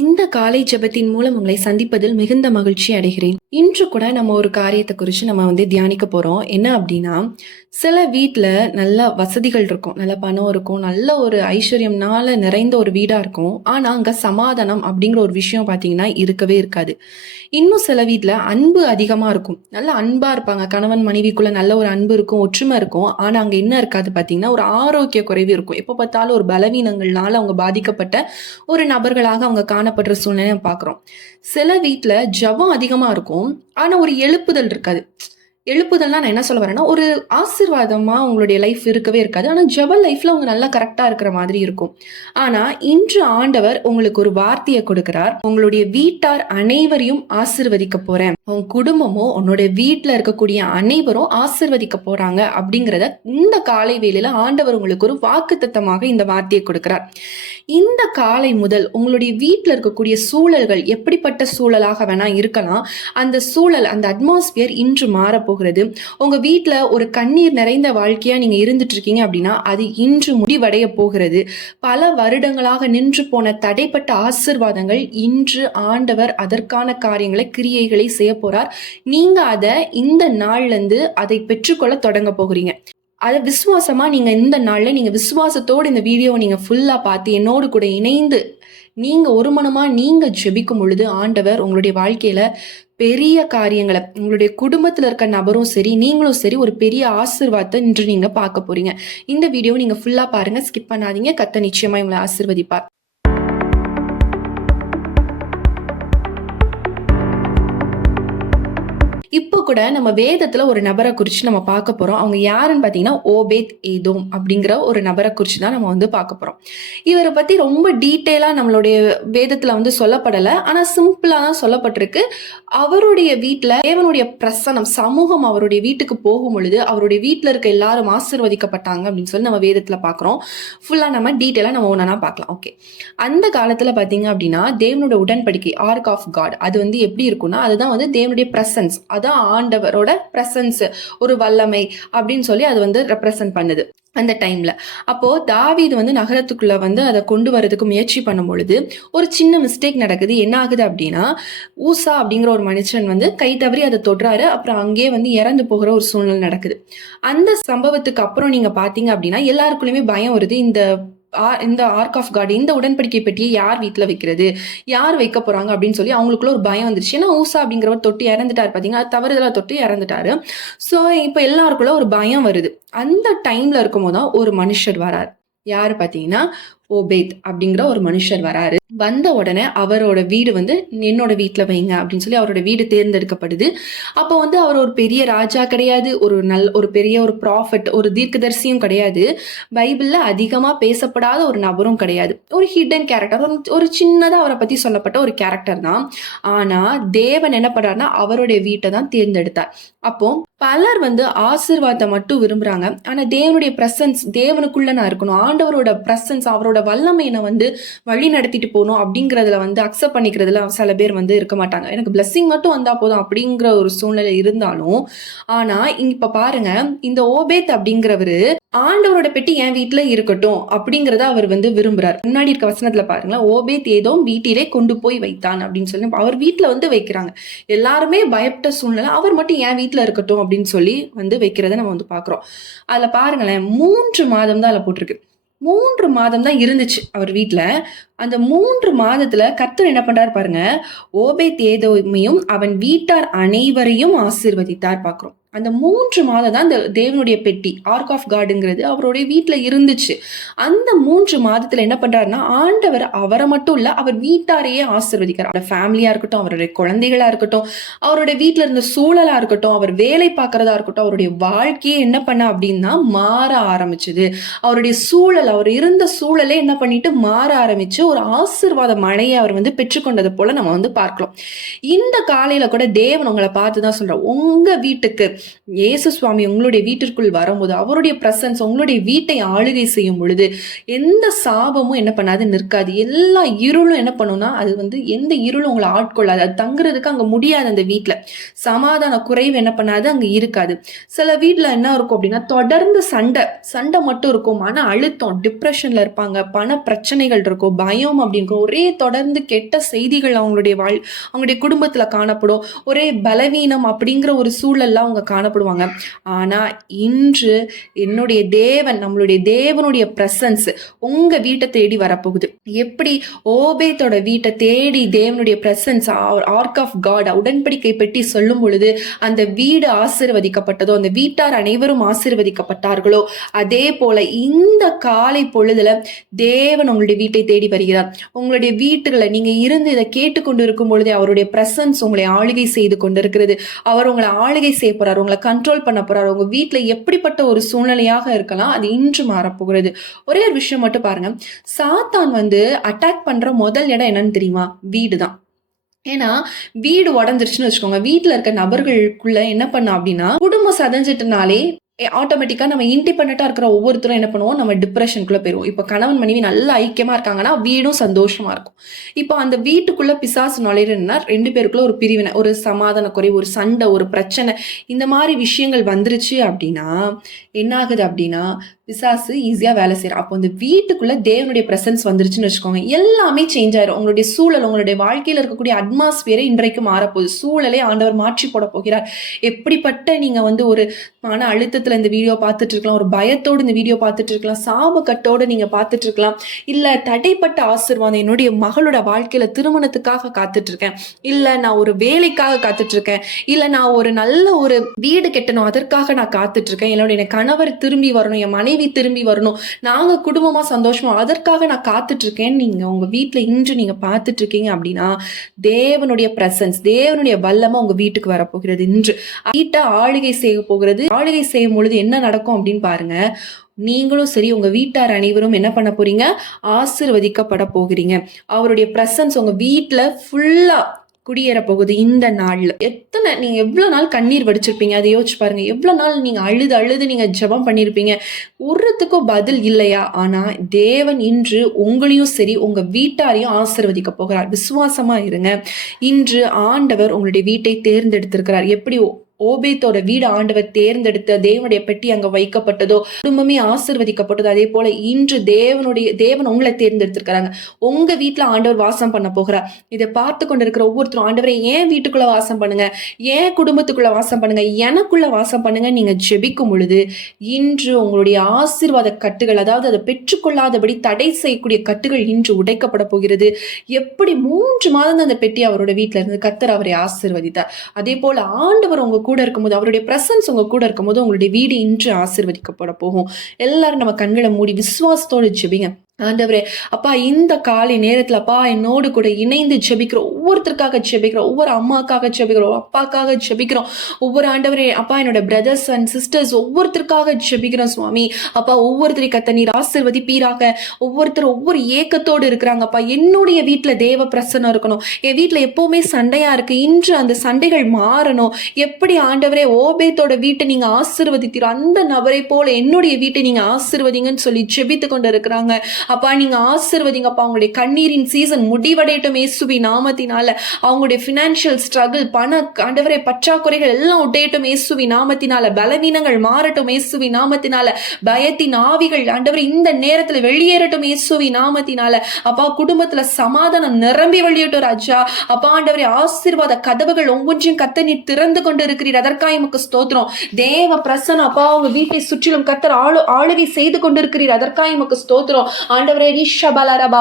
இந்த காலை ஜெபத்தின் மூலம் உங்களை சந்திப்பதில் மிகுந்த மகிழ்ச்சி அடைகிறேன். இன்று கூட நம்ம ஒரு காரியத்தை குறித்து நம்ம தியானிக்க போறோம். என்ன அப்படின்னா, சில வீட்டில் நல்ல வசதிகள் இருக்கும், நல்ல பணம் இருக்கும், நல்ல ஒரு ஐஸ்வர்யம்னால நிறைந்த ஒரு வீடா இருக்கும். ஆனா அங்க சமாதானம் அப்படிங்கிற ஒரு விஷயம் பார்த்தீங்கன்னா இருக்கவே இருக்காது. இன்னும் சில வீட்டில் அன்பு அதிகமா இருக்கும், நல்ல அன்பா இருப்பாங்க, கணவன் மனைவிக்குள்ள நல்ல ஒரு அன்பு இருக்கும், ஒற்றுமை இருக்கும். ஆனா அங்க என்ன இருக்காது பார்த்தீங்கன்னா, ஒரு ஆரோக்கிய குறைவு இருக்கும். எப்போ பார்த்தாலும் ஒரு பலவீனங்கள்னால அவங்க பாதிக்கப்பட்ட ஒரு நபர்களாக அவங்க காணப்படுற சூழ்நிலையை பார்க்குறோம். சில வீட்ல ஜெபம் அதிகமா இருக்கும். ஆனா ஒரு எழுப்புதல் இருக்காது. எழுப்புதல்னா நான் என்ன சொல்ல வரேன்னா, ஒரு ஆசீர்வாதமா உங்களுடைய லைஃப் இருக்கவே இருக்காது. ஆனா ஜெப லைஃப்ல அவங்க நல்லா கரெக்ட்டா இருக்கிற மாதிரி இருக்கும். ஆனா இன்று ஆண்டவர் உங்களுக்கு ஒரு வார்த்தைய கொடுக்கிறார். உங்களுடைய வீட்டார் அனைவரையும் ஆசீர்வதிக்க போறேன். உன் குடும்பமும் உன்னுடைய வீட்ல இருக்கக்கூடிய அனைவரும் ஆசீர்வதிக்க போறாங்க அப்படிங்கிறத இந்த காலை வேளையில ஆண்டவர் உங்களுக்கு ஒரு வாக்குத்தத்தமாக இந்த வார்த்தையை கொடுக்கிறார். இந்த காலை முதல் உங்களுடைய வீட்ல இருக்கக்கூடிய சூழல்கள் எப்படிப்பட்ட சூழலாக வேணா இருக்கலாம். அந்த சூழல், அந்த அட்மாஸ்பியர் இன்று மாறப்போகிறது. உங்க வீட்ல ஒரு கண்ணீர் நிறைந்த வாழ்க்கையா நீங்க இருந்துட்டு இருக்கீங்க அப்படின்னா, அது இன்று முடிவடைய போகிறது. பல வருடங்களாக நின்று போன தடைப்பட்ட ஆசீர்வாதங்கள் இன்று ஆண்டவர் அதற்கான காரியங்களை, கிரியைகளை செய்ய போறார். நீங்க இந்த நாள்ல இருந்து அதை பெற்றுக்கொள்ள தொடங்க போகிறீங்க. அத விசுவாசமா நீங்க இந்த நாள்ல நீங்க விசுவாசத்தோடு இந்த வீடியோவை நீங்க ஃபுல்லா பார்த்து என்னோடு கூட இணைந்து நீங்க ஒரு மனமா நீங்க ஜெபிக்கும் பொழுது ஆண்டவர் உங்களுடைய வாழ்க்கையில பெரிய காரியங்களை, உங்களுடைய குடும்பத்துல இருக்க நபரும் சரி, நீங்களும் சரி, ஒரு பெரிய ஆசீர்வாதத்தை இன்று நீங்க பார்க்க போறீங்க. இந்த வீடியோவை நீங்க ஃபுல்லா பாருங்க, ஸ்கிப் பண்ணாதீங்க. கர்த்தர் நிச்சயமா உங்களை ஆசீர்வதிப்பார். இப்போ கூட நம்ம வேதத்துல ஒரு நபரை குறிச்சு நம்ம பார்க்க போறோம். அவங்க யாருன்னு பாத்தீங்கன்னா ஓபேத் ஏதோம் அப்படிங்கிற ஒரு நபரை குறிச்சு தான் நம்ம பார்க்க போறோம். இவரை பத்தி ரொம்ப டீட்டெயிலா நம்மளுடைய வேதத்துல சொல்லப்படல. ஆனா சிம்பிளா தான் சொல்லப்பட்டிருக்கு. அவருடைய வீட்டுல தேவனுடைய பிரசனம், சமூகம் அவருடைய வீட்டுக்கு போகும் பொழுது அவருடைய வீட்டுல இருக்க எல்லாரும் ஆசீர்வதிக்கப்பட்டாங்க அப்படின்னு சொல்லி நம்ம வேதத்துல பாக்குறோம். ஃபுல்லா நம்ம டீட்டெயிலா நம்ம ஒன்னா பார்க்கலாம். ஓகே, அந்த காலத்துல பாத்தீங்க அப்படின்னா தேவனுடைய உடன்படிக்கை, ஆர்க் ஆஃப் காட், அது எப்படி இருக்கும்னா அதுதான் தேவனுடைய பிரசன்ஸ், அதான் ஆண்டவரோட பிரசன்ஸ், ஒரு வல்லமை அப்படின்னு சொல்லி அது ரெப்ரசன்ட் பண்ணுது அந்த டைம்ல. அப்போ தாவீது நகரத்துக்குள்ள அதை கொண்டு வரதுக்கு முயற்சி பண்ணும் பொழுது ஒரு சின்ன மிஸ்டேக் நடக்குது. என்ன ஆகுது அப்படின்னா, ஊசா அப்படிங்கிற ஒரு மனுஷன் கை தவறி அதை தொடுறாரு. அப்புறம் அங்கேயே இறந்து போகிற ஒரு சூழ்நிலை நடக்குது. அந்த சம்பவத்துக்கு அப்புறம் நீங்க பாத்தீங்க அப்படின்னா எல்லாருக்குள்ளயுமே பயம் வருது. இந்த ஆர்க் ஆஃப் காட், இந்த உடன்படிக்கை பெட்டியை யார் வீட்டுல வைக்கிறது, யார் வைக்க போறாங்க அப்படின்னு சொல்லி அவங்களுக்குள்ள ஒரு பயம் வந்துருச்சு. ஏன்னா ஊசா அப்படிங்கிறவர் தொட்டு இறந்துட்டாரு, பாத்தீங்கன்னா தவறுதலா தொட்டு இறந்துட்டாரு. சோ இப்ப எல்லாருக்குள்ள ஒரு பயம் வருது. அந்த டைம்ல இருக்கும் போதுதான் ஒரு மனுஷர் வராரு. யாரு பாத்தீங்கன்னா ஓபேத் அப்படிங்கிற ஒரு மனுஷர் வராரு. வந்த உடனே அவரோட வீடு என்னோட வீட்டுல வைங்க அப்படின்னு சொல்லி அவரோட வீடு தேர்ந்தெடுக்கப்படுது. அப்போ அவர் ஒரு பெரிய ராஜா கிடையாது, ஒரு பெரிய ஒரு ப்ராஃபட், ஒரு தீர்க்கதரிசியும் கிடையாது, பைபிள்ல அதிகமா பேசப்படாத ஒரு நபரும் கிடையாது, ஒரு ஹிடன் கேரக்டர், ஒரு சின்னதா அவரை பத்தி சொல்லப்பட்ட ஒரு கேரக்டர் தான். ஆனா தேவன் என்ன பண்றாருன்னா அவருடைய வீட்டை தான் தேர்ந்தெடுத்தார். அப்போ பலர் ஆசீர்வாதத்தை மட்டும் விரும்புறாங்க. ஆனா தேவனுடைய பிரசன்ஸ், தேவனுக்குள்ள நான் இருக்கணும், ஆண்டவரோட பிரசன்ஸ், அவரோட வல்லமை என்ன வழி நடத்திட்டு போகணும் அப்படிங்கறதுல அக்செப்ட் பண்ணிக்கிறதுல சில பேர் இருக்க மாட்டாங்க. எனக்கு பிளெஸிங் மட்டும் வந்தா போதும் அப்படிங்கிற ஒரு சூழ்நிலை இருந்தாலும், ஆனா இப்ப பாருங்க, இந்த ஓபேத் அப்படிங்கிறவரு ஆண்டவரோட பெட்டி என் வீட்டுல இருக்கட்டும் அப்படிங்கறத அவர் விரும்புறாரு. முன்னாடி இருக்க வசனத்துல பாருங்களேன், ஓபேத் ஏதோ வீட்டிலே கொண்டு போய் வைத்தான் அப்படின்னு சொல்லி அவர் வீட்டுல வைக்கிறாங்க. எல்லாருமே பயப்பட்ட சூழ்நிலை, அவர் மட்டும் என் வீட்டுல இருக்கட்டும் அப்படின்னு சொல்லி வைக்கிறத நம்ம பாக்குறோம். அதுல பாருங்களேன், 3 மாதம் தான் அதுல போட்டிருக்கு. 3 மாதம் தான் இருந்துச்சு அவர் வீட்டுல. அந்த 3 மாதத்துல கர்த்தர் என்ன பண்றாரு பாருங்க, ஓபேத் ஏதோமையும் அவன் வீட்டார் அனைவரையும் ஆசீர்வதித்தார் பாக்குறோம். அந்த 3 மாதம் தான் இந்த தேவனுடைய பெட்டி, ஆர்க் ஆஃப் காடுங்கிறது அவருடைய வீட்டுல இருந்துச்சு. அந்த 3 மாதத்துல என்ன பண்றாருன்னா ஆண்டவர் அவரை மட்டும் இல்ல, அவர் வீட்டாரையே ஆசீர்வதிக்கிறார். அவரோட ஃபேமிலியா இருக்கட்டும், அவருடைய குழந்தைகளா இருக்கட்டும், அவருடைய வீட்டுல இருந்த சூழலா இருக்கட்டும், அவர் வேலை பார்க்கறதா இருக்கட்டும், அவருடைய வாழ்க்கையே என்ன பண்ண அப்படின்னா மாற ஆரம்பிச்சது. அவருடைய சூழல், அவர் இருந்த சூழலே என்ன பண்ணிட்டு மாற ஆரம்பிச்சு ஒரு ஆசீர்வாத மழையை அவர் பெற்றுக்கொண்டது போல நம்ம பார்க்கலாம். இந்த காலையில கூட தேவன் உங்களை பார்த்துதான் சொல்ற, உங்க வீட்டுக்கு இயேசு சுவாமி உங்களுடைய வீட்டிற்குள் வரும்போது, அவருடைய பிரசன்ஸ் உங்களுடைய வீட்டை ஆளுகை செய்யும் பொழுது, எந்த சாபமும் என்ன பண்ணாது நிற்காது. எல்லா இருளும் என்ன பண்ணும்னா, அது எந்த இருளும் உங்கள ஆட்கொள்ளாது. அது தங்குறதுக்கு அங்க முடியாது அந்த வீட்ல. சமாதான குறைவு என்ன பண்ணாது, அங்க இருக்காது. சில வீட்ல என்ன இருக்கும் அப்படின்னா, தொடர்ந்து சண்டை மட்டும் இருக்கும். மன அழுத்தம், டிப்ரஷன்ல இருப்பாங்க. பண பிரச்சனைகள் இருக்கும். பயம் அப்படிங்கிற ஒரே தொடர்ந்து கெட்ட செய்திகள் அவங்களுடைய குடும்பத்துல காணப்படும். ஒரே பலவீனம் அப்படிங்கிற ஒரு சூழல்ல அவங்க காணப்படுவாங்க. ஆனா இன்று என்னுடைய தேவன், நம்மளுடைய தேவனுடைய பிரசன்ஸ் உங்க வீட்டை தேடி வரப்போகுது. எப்படி ஓபேத்தோட வீட்டை தேடி தேவனுடைய பிரசன்ஸ், ஆர்க் ஆஃப் காட், உடன்படிக்கை பெட்டி சொல்லும் பொழுது அந்த வீடு ஆசீர்வதிக்கப்பட்டதோ, அந்த வீட்டார் அனைவரும் ஆசீர்வதிக்கப்பட்டார்களோ, அதே போல இந்த காலை பொழுதுல தேவன் உங்களுடைய வீட்டை தேடி வருகிறார். உங்களுடைய வீட்டுகளை நீங்க இருந்து இதை கேட்டுக்கொண்டு இருக்கும் பொழுதே அவருடைய பிரசன்ஸ் உங்களை ஆளுகை செய்து கொண்டிருக்கிறது. அவர் உங்களை ஆளுகை செய்ய போறார், உங்களை கண்ட்ரோல் பண்ண போறார். உங்க வீட்டுல எப்படிப்பட்ட ஒரு சூழ்நிலையாக இருக்கலாம், அது இன்று மாறப்போகிறது. ஒரே ஒரு விஷயம் மட்டும் பாருங்க, சாத்தான் அட்டாக் பண்ற முதல் இடம் என்னன்னு தெரியுமா? வீடு தான். ஏன்னா வீடு உடஞ்சிருச்சுன்னு வச்சுக்கோங்க, வீட்டுல இருக்க நபர்களுக்குள்ள என்ன பண்ண அப்படின்னா, குடும்பம் சதஞ்சிட்டனாலே ஆட்டோமேட்டிக்கா நம்ம இண்டிபெண்டா இருக்கிற ஒவ்வொருத்தரும் என்ன பண்ணுவோம், நம்ம டிப்ரெஷனுக்குள்ள போயிருவோம். இப்ப கணவன் மனைவி நல்ல ஐக்கியமா இருக்காங்கன்னா வீடும் சந்தோஷமா இருக்கும். இப்போ அந்த வீட்டுக்குள்ள பிசாசு நுழையிறதுன்னா 2 பேருக்குள்ள ஒரு பிரிவினை, ஒரு சமாதான குறைவு, ஒரு சண்டை, ஒரு பிரச்சனை, இந்த மாதிரி விஷயங்கள் வந்துருச்சு அப்படின்னா என்ன ஆகுது அப்படின்னா, பிசாசு ஈஸியா வேலை செய்யறான். அப்போ அந்த வீட்டுக்குள்ள தேவனுடைய பிரசன்ஸ் வந்துருச்சுன்னு வச்சுக்கோங்க, எல்லாமே சேஞ்ச் ஆயிரும். உங்களுடைய சூழல், உங்களுடைய வாழ்க்கையில இருக்கக்கூடிய அட்மாஸ்பியரை இன்றைக்கு மாறப்போகுது. சூழலை ஆண்டவர் மாற்றி போட போகிறார். எப்படிப்பட்ட நீங்க ஒரு மன அழுத்தத்துல இந்த வீடியோ பார்த்துட்டு இருக்கலாம், ஒரு பயத்தோடு இந்த வீடியோ பார்த்துட்டு இருக்கலாம், சாபக்கட்டோடு நீங்க பார்த்துட்டு இருக்கலாம், இல்ல தடைப்பட்ட ஆசீர்வாதம், என்னுடைய மகளோட வாழ்க்கையில திருமணத்துக்காக காத்துட்டு இருக்கேன், இல்ல நான் ஒரு வேலைக்காக காத்துட்டு இருக்கேன், இல்ல நான் ஒரு நல்ல ஒரு வீடு கட்டணும் அதற்காக நான் காத்துட்டு இருக்கேன், என்னுடைய கணவர் திரும்பி வரணும், என் மனைவி திரும்பி வரணும், நாங்க குடும்பமா சந்தோஷமா அதற்காக நான் காத்துட்டு இருக்கேன், நீங்க உங்க வீட்டுல இன்று நீங்க பார்த்துட்டு இருக்கீங்க அப்படின்னா, தேவனுடைய பிரசன்ஸ், தேவனுடைய வல்லமை உங்க வீட்டுக்கு வரப்போகிறது. இன்று வீட்டை ஆளுகை செய்ய போகிறது. ஆளுகை செய்யும் பொழுது என்ன நடக்கும் அப்படின்னு பாருங்க, நீங்களும் சரி உங்க வீட்டார் அனைவரும் என்ன பண்ண போறீங்க, ஆசீர்வதிக்கப்பட போகிறீங்க. அவருடைய பிரசன்ஸ் உங்க வீட்டுல ஃபுல்லா குடியேற போகுது. இந்த நாள்ல நீங்க எவ்வளவு நாள் கண்ணீர் வடிச்சிருப்பீங்க, அதை யோசிச்சு பாருங்க. எவ்வளவு நாள் நீங்க அழுது நீங்க ஜெபம் பண்ணிருப்பீங்க, ஒருத்துக்கும் பதில் இல்லையா? ஆனா தேவன் இன்று உங்களையும் சரி உங்க வீட்டாரையும் ஆசீர்வதிக்க போகிறார். விசுவாசமா இருங்க. இன்று ஆண்டவர் உங்களுடைய வீட்டை தேர்ந்தெடுத்திருக்கிறார். எப்படி ஓபேத்தோட வீடு ஆண்டவர் தேர்ந்தெடுத்த தேவனுடைய பெட்டி அங்க வைக்கப்பட்டதோ, குடும்பமே ஆசீர்வதிக்கப்பட்டதோ, அதே போல இன்று தேவன் உங்களை தேர்ந்தெடுத்திருக்கிறாங்க. உங்க வீட்டுல ஆண்டவர் வாசம் பண்ண போகிறார். இதை பார்த்து கொண்டு இருக்கிற ஒவ்வொருத்தரும், ஆண்டவரை ஏன் வீட்டுக்குள்ள வாசம் பண்ணுங்க, ஏன் குடும்பத்துக்குள்ள வாசம் பண்ணுங்க, எனக்குள்ள வாசம் பண்ணுங்க நீங்க ஜெபிக்கும் பொழுது இன்று உங்களுடைய ஆசீர்வாத கட்டுகள், அதாவது அதை பெற்றுக்கொள்ளாதபடி தடை செய்யக்கூடிய கட்டுகள் இன்று உடைக்கப்பட போகிறது. எப்படி 3 மாதம் அந்த பெட்டி அவரோட வீட்டுல இருந்து கர்த்தர் அவரை ஆசீர்வதித்தார், அதே போல ஆண்டவர் உங்க கூட இருக்கும்போது, அவருடைய பிரசன்ஸ் உங்க கூட இருக்கும்போது உங்களுடைய வீடு இன்று ஆசீர்வதிக்கப்பட போகும். எல்லாரும் நம்ம கண்களை மூடி விசுவாசத்தோடு ஜெபிங்க. ஆண்டவரே, அப்பா இந்த காலை நேரத்துல அப்பா என்னோடு கூட இணைந்து ஜெபிக்கிறோம், ஒவ்வொருத்தருக்காக ஜெபிக்கிறோம், ஒவ்வொரு அம்மாக்காக ஜெபிக்கிறோம், அப்பாக்காக ஜெபிக்கிறோம், ஒவ்வொரு ஆண்டவரே அப்பா என்னோட பிரதர்ஸ் அண்ட் சிஸ்டர்ஸ் ஒவ்வொருத்தருக்காக ஜெபிக்கிறோம் சுவாமி. அப்பா ஒவ்வொருத்தரை கத்த நீர் ஆசீர்வதிப்பீராக. ஒவ்வொருத்தர் ஒவ்வொரு ஏக்கத்தோடு இருக்கிறாங்க. அப்பா என்னுடைய வீட்டுல தேவ பிரசன்னம் இருக்கணும், என் வீட்டுல எப்பவுமே சண்டையா இருக்கு, இன்று அந்த சண்டைகள் மாறணும். எப்படி ஆண்டவரே ஓபேத்தோட வீட்டை நீங்க ஆசீர்வதித்தீரோ அந்த நபரை போல என்னுடைய வீட்டை நீங்க ஆசீர்வதிங்கன்னு சொல்லி ஜெபித்து கொண்டு இருக்கிறாங்க. அப்பா நீங்க ஆசீர்வதிங்கப்பா. அவங்களுடைய கண்ணீரின் சீசன் முடிவடையட்டும் இயேசுவின் நாமத்தினால. அவங்களுடைய பினான்சியல் ஸ்ட்ரகிள், பண ஆண்டவரே பற்றாக்குறைகள் எல்லாம் உடையட்டும் இயேசுவின் நாமத்தினால. பலவீனங்கள் மாறட்டும் இயேசுவின் நாமத்தினால. பயத்தின் ஆவிகள் ஆண்டவரே இந்த நேரத்துல வெளியேறட்டும் இயேசுவின் நாமத்தினால. அப்பா குடும்பத்துல சமாதானம் நிரம்பி வெளியட்டும் ராஜா. அப்பா ஆண்டவரே ஆசீர்வாத கதவுகள் ஒவ்வொன்றையும் கர்த்தர் நீர் திறந்து கொண்டு இருக்கிறீர், அதற்காக உமக்கு ஸ்தோத்திரம். தேவ பிரசன்னம் அப்பா உங்க வீட்டை சுற்றிலும் கர்த்தர் ஆளுகை செய்து கொண்டிருக்கிறீர், அதற்காக உமக்கு ஸ்தோத்திரம். ஆண்டவரே ரிஷபலரபா,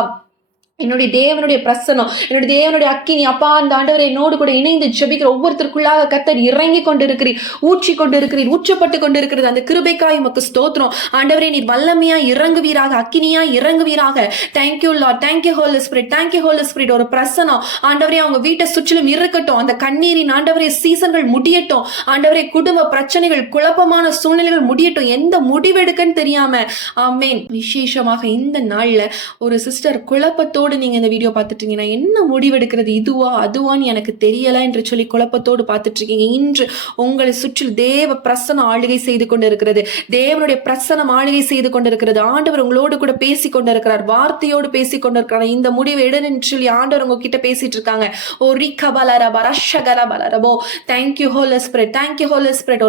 என்னுடைய தேவனுடைய பிரசனம், என்னுடைய தேவனுடைய அக்கினி அப்பா அந்த ஆண்டவரை என்னோடு கூட இணைந்து ஜெபிக்கிற ஒவ்வொருத்தருக்குள்ளாக கர்த்தர் இறங்கி கொண்டிருக்கிறீர், ஊற்றி கொண்டிருக்கிறீர், ஊற்றப்பட்டு கொண்டிருக்கிறது. அந்த கிருபைக்காய் உமக்கு ஸ்தோத்திரம். ஆண்டவரே நீர் வல்லமையா இறங்குவீராக, அக்கினியா இறங்குவீராக. Thank you lord, thank you holy spirit, thank you holy spirit. ஒரு பிரசனம் ஆண்டவரே அவங்க வீட்டை சுற்றிலும் இருக்கட்டும். அந்த கண்ணீரின் ஆண்டவரே சீசன்கள் முடியட்டும். ஆண்டவரே குடும்ப பிரச்சனைகள், குழப்பமான சூழ்நிலைகள் முடியட்டும். எந்த முடிவெடுக்கன்னு தெரியாம ஆமேன். விசேஷமாக இந்த நாள்ல ஒரு சிஸ்டர் குழப்பத்தோடு குழப்பத்தோடு நீங்க இந்த வீடியோ பார்த்துட்டு இருக்கீங்க. நான் என்ன முடிவெடுக்கிறது, இதுவா அதுவான்னு எனக்கு தெரியல என்று சொல்லி குழப்பத்தோடு பார்த்துட்டு இருக்கீங்க. இன்று உங்களை சுற்றி தேவ பிரசன்னம் ஆளுகை செய்து கொண்டிருக்கிறது. தேவனுடைய பிரசன்னம் ஆளுகை செய்து கொண்டிருக்கிறது. ஆண்டவர் உங்களோடு கூட பேசி கொண்டிருக்கிறார், வார்த்தையோடு பேசி கொண்டிருக்கிறார். இந்த முடிவை எடுன்னு சொல்லி ஆண்டவர் உங்ககிட்ட பேசிட்டு இருக்காங்க. ஓ ரிகபலரப ரஷகலபலரபோ. Thank you holy spirit, thank you holy spirit.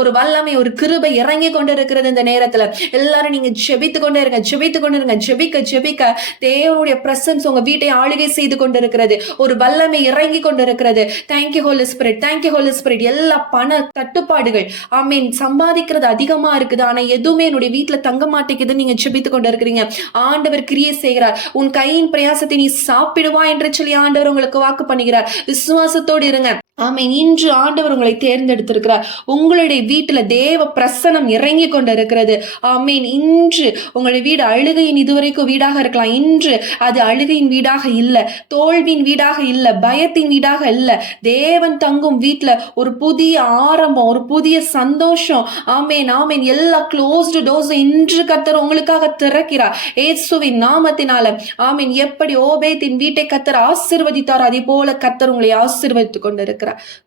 ஒரு வல்லமை ஒரு கிருபை இறங்கி கொண்டிருக்கிறது இந்த நேரத்துல. எல்லாரும் நீங்க ஜெபித்து கொண்டே இருங்க, ஜெபித்து கொண்டு இருங்க. ஜெபிக்க தேவனுடைய பிரசன்ஸ் உங்க வீட்டை ஆளுகை செய்து கொண்டிருக்கிறது. ஒரு வல்லமை இறங்கி கொண்டிருக்கிறது. Thank you holy spirit, thank you holy spirit. எல்லா பண தட்டுப்பாடுகள், ஆமீன், சம்பாதிக்கிறது அதிகமா இருக்குது, ஆனா எதுவுமே என்னுடைய வீட்டுல தங்க மாட்டேங்குது. நீங்க ஜெபித்து கொண்டு இருக்கிறீங்க. ஆண்டவர் கிரியை செய்கிறார். உன் கையின் பிரயாசத்தை நீ சாப்பிடுவா என்று சொல்லி ஆண்டவர் உங்களுக்கு வாக்கு பண்ணுகிறார். விசுவாசத்தோடு இருங்க. ஆமென். இன்று ஆண்டவர் உங்களை தேர்ந்தெடுத்திருக்கிறார். உங்களுடைய வீட்டுல தேவ பிரசனம் இறங்கி கொண்டிருக்கிறது. ஆமென். இன்று உங்களுடைய வீடு அழுகையின் இதுவரைக்கும் வீடாக இருக்கலாம். இன்று அது அழுகையின் வீடாக இல்ல, தோல்வியின் வீடாக இல்ல, பயத்தின் வீடாக இல்ல. தேவன் தங்கும் வீட்டுல ஒரு புதிய ஆரம்பம், ஒரு புதிய சந்தோஷம். ஆமென், ஆமென். எல்லா க்ளோஸ்டு டோர்ஸ் இன்று கர்த்தர் உங்களுக்காக திறக்கிறார் இயேசுவின் நாமத்தினால. ஆமென். எப்படி ஓபேத்தின் வீட்டை கர்த்தர் ஆசீர்வதித்தார், அதே போல கர்த்தர் உங்களை ஆசீர்வதித்துக் கொண்டிருக்கிறார்.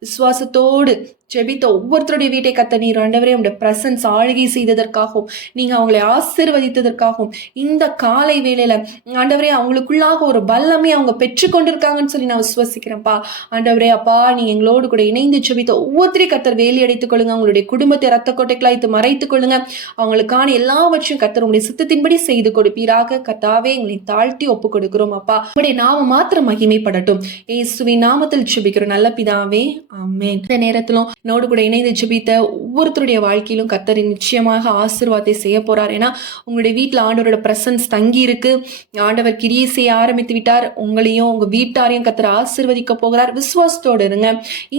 விசுவாசத்தோடு ஜெபித்த ஒவ்வொருத்தருடைய வீட்டை கர்த்தர் நீர் ஆண்டவரே உங்களுடைய பிரசன்ஸ் ஆளுகை செய்ததற்காகவும், நீங்க அவங்களை ஆசீர்வதித்ததற்காகவும், இந்த காலை வேளையில ஆண்டவரே அவங்களுக்குள்ளாக ஒரு வல்லமை அவங்க பெற்றுக்கொண்டிருக்காங்கன்னு சொல்லி நான் விசுவசிக்கிறேன்ப்பா. ஆண்டவரே அப்பா, நீங்க எங்களோடு கூட இணைந்து ஜெபித்த ஒவ்வொருத்தரையும் கர்த்தர் வேலி அடைத்துக் கொள்ளுங்க. அவங்களுடைய குடும்பத்தை ரத்த கோட்டைகளாய்த்து மறைத்துக் கொள்ளுங்க. அவங்களுக்கான எல்லாவற்றையும் கர்த்தர் உங்களுடைய சித்தத்தின்படி செய்து கொடுப்பீராக. கர்த்தாவே, எங்களை தாழ்த்தி ஒப்பு கொடுக்கிறோம் அப்பா. உங்களுடைய நாம மாத்திரம் மகிமைப்படட்டும். இயேசுவின் நாமத்தில் ஜெபிக்கிறோம் நல்ல பிதாவே, ஆமென். இந்த நேரத்திலும் என்னோடு கூட இணைந்து ஜெபித்த ஒவ்வொருத்தருடைய வாழ்க்கையிலும் கர்த்தர் நிச்சயமாக ஆசீர்வாதத்தை செய்ய போறார். ஏன்னா உங்களுடைய வீட்டுல ஆண்டவரோட பிரசன்ஸ் தங்கி இருக்கு. ஆண்டவர் கிரியை செய்ய ஆரம்பித்து விட்டார். உங்களையும் உங்க வீட்டாரையும் கர்த்தர் ஆசீர்வதிக்க போகிறார். விசுவாசத்தோடு இருங்க.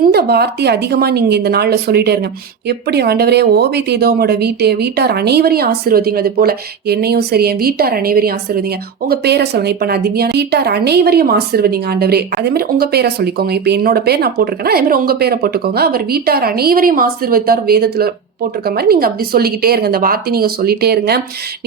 இந்த வார்த்தையை அதிகமா நீங்க இந்த நாள்ல சொல்லிட்டே இருங்க. எப்படி ஆண்டவரே ஓபேத் ஏதோமோட வீட்டார் அனைவரையும் ஆசீர்வதிங்க, அது போல என்னையும் சரி, என் வீட்டார் அனைவரையும் ஆசீர்வதிங்க. உங்க பேரை சொல்லுங்க. இப்ப நான் திவ்யா, வீட்டார் அனைவரையும் ஆசீர்வதிங்க ஆண்டவரே. அதே மாதிரி உங்க பேரை சொல்லிக்கோங்க. இப்ப என்னோட பேர் நான் போட்டிருக்கேன்னா அதே மாதிரி உங்க பேரை போட்டுக்கோங்க. அவர் வீட்டார் அனைவரையும் ஆசீர்வதித்தார் வேதத்துல போட்டிருக்க மாதிரி நீங்க அப்படி சொல்லிக்கிட்டே இருங்க. அந்த வார்த்தை நீங்க சொல்லிட்டே இருங்க.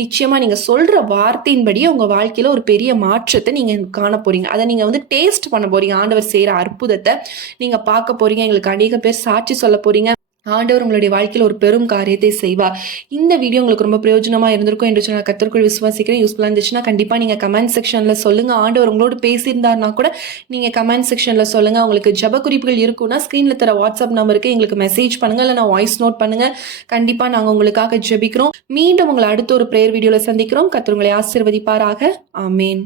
நிச்சயமா நீங்க சொல்ற வார்த்தையின்படி உங்க வாழ்க்கையில ஒரு பெரிய மாற்றத்தை நீங்க காண போறீங்க. அதை நீங்க டேஸ்ட் பண்ண போறீங்க. ஆண்டவர் செய்யற அற்புதத்தை நீங்க பார்க்க போறீங்க. எங்களுக்கு அநேக பேர் சாட்சி சொல்ல போறீங்க. ஆண்டவர் உங்களுடைய வாழ்க்கையில் ஒரு பெரும் காரியத்தை செய்வார். இந்த வீடியோ உங்களுக்கு ரொம்ப பிரயோஜனமா இருந்திருக்கும் என்று நான் கர்த்தருக்குள் விசுவாசிக்கிறேன். யூஸ்ஃபுல்லா இருந்துச்சுன்னா கண்டிப்பா நீங்க கமெண்ட் செக்ஷன்ல சொல்லுங்க. ஆண்டவர் உங்களோட பேசியிருந்தாருன்னா கூட நீங்க கமெண்ட் செக்ஷன்ல சொல்லுங்க. உங்களுக்கு ஜெப குறிப்புகள் இருக்குன்னா ஸ்கிரீன்ல தர வாட்ஸ்அப் நம்பருக்கு எங்களுக்கு மெசேஜ் பண்ணுங்க, இல்லைன்னா வாய்ஸ் நோட் பண்ணுங்க. கண்டிப்பா நாங்க உங்களுக்காக ஜெபிக்கிறோம். மீண்டும் உங்களை அடுத்த ஒரு பிரேயர் வீடியோல சந்திக்கிறோம். கர்த்தர் உங்களை ஆசீர்வதிப்பாராக. ஆமென்.